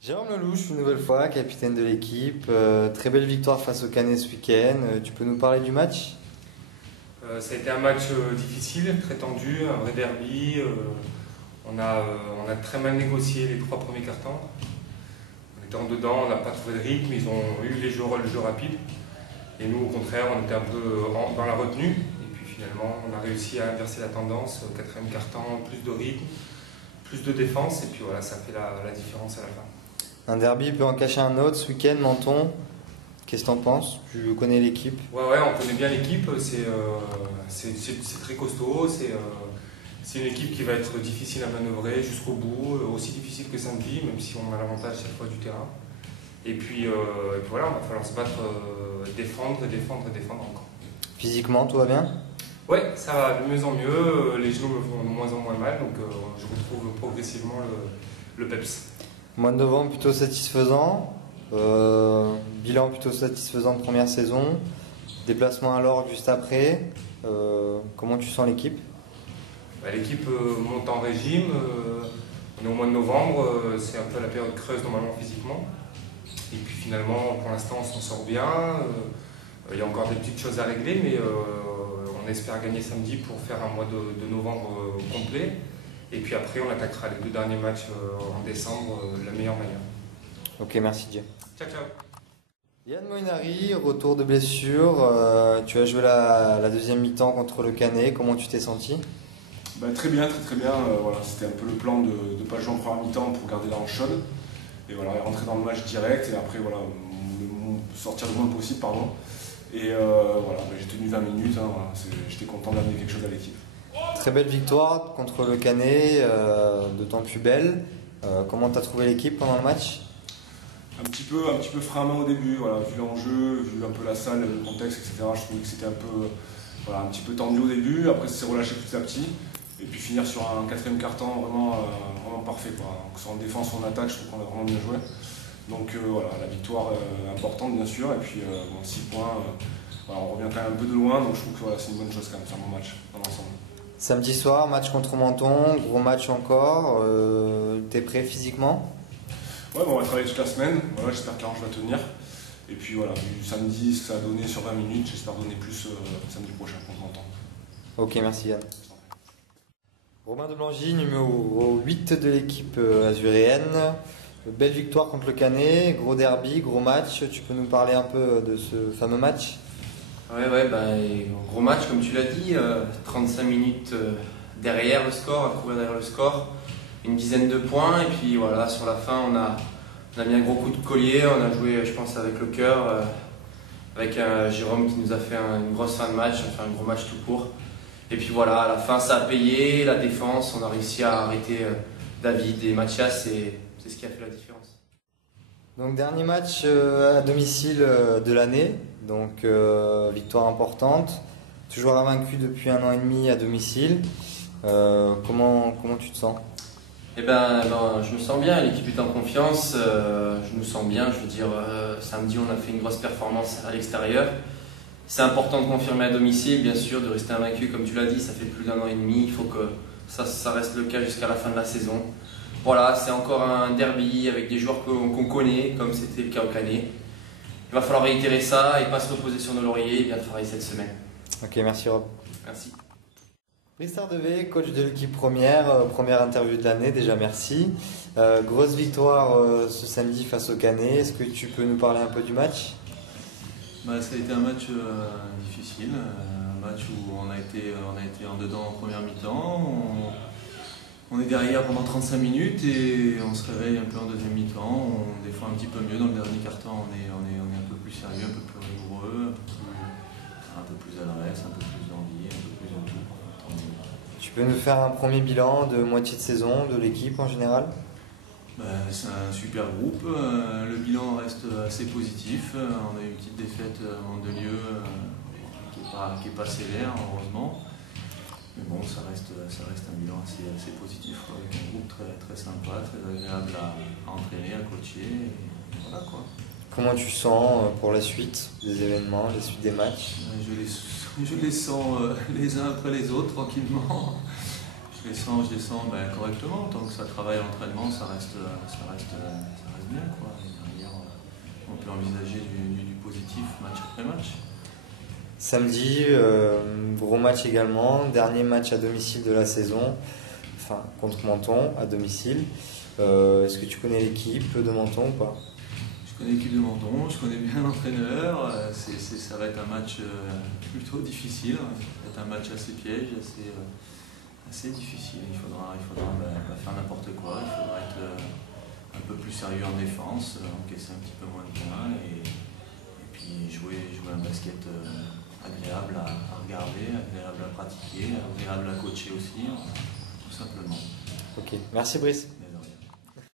Jérôme Lelouch, une nouvelle fois, capitaine de l'équipe. Très belle victoire face au Canet ce week-end. Tu peux nous parler du match? Ça a été un match difficile, très tendu, un vrai derby. On a très mal négocié les trois premiers cartons. On était en dedans, on n'a pas trouvé de rythme, ils ont eu le jeu rapide. Et nous, au contraire, on était un peu dans la retenue. Et puis finalement, on a réussi à inverser la tendance. Au quatrième carton, plus de rythme, plus de défense. Et puis voilà, ça fait la différence à la fin. Un derby peut en cacher un autre ce week-end, Menton. Qu'est-ce que t'en penses? Tu connais l'équipe? Ouais, on connaît bien l'équipe. C'est très costaud. C'est une équipe qui va être difficile à manœuvrer jusqu'au bout, aussi difficile que samedi, même si on a l'avantage cette fois du terrain. Et puis voilà, il va falloir se battre, défendre encore. Physiquement, tout va bien? Ouais, ça va de mieux en mieux. Les genoux me font de moins en moins mal, donc je retrouve progressivement le peps. Mois de novembre plutôt satisfaisant. Bilan plutôt satisfaisant de première saison. Déplacement à l'Orgue juste après. Comment tu sens l'équipe? L'équipe monte en régime. On est au mois de novembre, c'est un peu la période creuse normalement physiquement. Et puis finalement, pour l'instant, on s'en sort bien. Il y a encore des petites choses à régler, mais on espère gagner samedi pour faire un mois de novembre complet. Et puis après, on attaquera les deux derniers matchs en décembre de la meilleure manière. Ok, merci Dieu. Ciao, ciao. Yann Moinari, retour de blessure. Tu as joué la deuxième mi-temps contre le Canet. Comment tu t'es senti? Très bien, très bien. Voilà, c'était un peu le plan de ne pas jouer en première mi-temps pour garder la hanche chaude. Et voilà, rentrer dans le match direct et après voilà, sortir le moins possible, pardon. Et voilà, j'ai tenu 20 minutes, hein, voilà, j'étais content d'amener quelque chose à l'équipe. Très belle victoire contre le Canet, d'autant plus belle. Comment tu as trouvé l'équipe pendant le match? Un petit peu frein à main au début, voilà, vu l'enjeu, vu un peu la salle, le contexte, etc. Je trouvais que c'était un petit peu tendu au début, après ça s'est relâché petit à petit. Et puis finir sur un quatrième carton vraiment parfait, quoi. Donc, soit en défense ou en attaque, je trouve qu'on a vraiment bien joué. Donc voilà, la victoire importante bien sûr, et puis 6 points, voilà, on revient quand même un peu de loin, donc je trouve que voilà, c'est une bonne chose quand même, c'est un bon match dans l'ensemble. Samedi soir, match contre Menton, gros match encore. T'es prêt physiquement? Ouais, on va travailler toute la semaine, voilà, j'espère que l'ange va tenir. Et puis voilà, du samedi, ce que ça a donné sur 20 minutes, j'espère donner plus samedi prochain contre Menton. Ok, merci Yann. Romain Deblangy, numéro 8 de l'équipe azuréenne. Belle victoire contre le Canet, gros derby, gros match. Tu peux nous parler un peu de ce fameux match? Gros match comme tu l'as dit, 35 minutes derrière le score, à courir derrière le score, une dizaine de points, et puis voilà, sur la fin on a mis un gros coup de collier, on a joué je pense avec le cœur, avec Jérôme qui nous a fait une grosse fin de match, enfin un gros match tout court. Et puis voilà, à la fin ça a payé, la défense, on a réussi à arrêter David et Mathias, c'est ce qui a fait la différence. Donc dernier match à domicile de l'année, donc victoire importante. Toujours invaincu depuis 1 an et demi à domicile. Comment tu te sens? Je me sens bien, l'équipe est en confiance, je me sens bien, je veux dire, samedi on a fait une grosse performance à l'extérieur. C'est important de confirmer à domicile, bien sûr, de rester invaincu, comme tu l'as dit, ça fait plus d'1 an et demi, il faut que ça reste le cas jusqu'à la fin de la saison. Voilà, c'est encore un derby avec des joueurs qu'on connaît, comme c'était le cas au Canet. Il va falloir réitérer ça et pas se reposer sur nos lauriers et bien travailler cette semaine. Ok, merci Rob. Merci. Brice Devé, coach de l'équipe première, première interview de l'année, déjà merci. Grosse victoire ce samedi face au Canet, est-ce que tu peux nous parler un peu du match? Ça a été un match difficile, un match où on a été en dedans en première mi-temps. On est derrière pendant 35 minutes et on se réveille un peu en deuxième mi-temps. On défend un petit peu mieux. Dans le dernier quart-temps, on est un peu plus sérieux, un peu plus rigoureux, un peu plus adresse, un peu plus d'envie, un peu plus de tout. Tu peux nous faire un premier bilan de moitié de saison de l'équipe en général? C'est un super groupe, le bilan reste assez positif. On a eu une petite défaite en Mandelieu qui est pas sévère, heureusement. Mais bon, ça reste un bilan assez positif, avec un groupe très, très sympa, très agréable à entraîner, à coacher. Et voilà, quoi. Comment tu sens pour la suite des événements, la suite des matchs? Je les sens les uns après les autres, tranquillement. je descends correctement. Tant que ça travaille à l'entraînement, ça reste bien, quoi. Et derrière, on peut envisager du positif match après match. Samedi, gros match également, dernier match à domicile de la saison, enfin contre Menton à domicile. Est-ce que tu connais l'équipe de Menton ou pas? Je connais l'équipe de Menton, je connais bien l'entraîneur. Ça va être un match plutôt difficile. Ça va être un match assez piège, assez difficile. Il faudra pas faire n'importe quoi. Il faudra être un peu plus sérieux en défense, encaisser un petit peu moins de points et puis jouer un basket agréable à regarder, agréable à pratiquer, agréable à coacher aussi, tout simplement. Ok, merci Brice.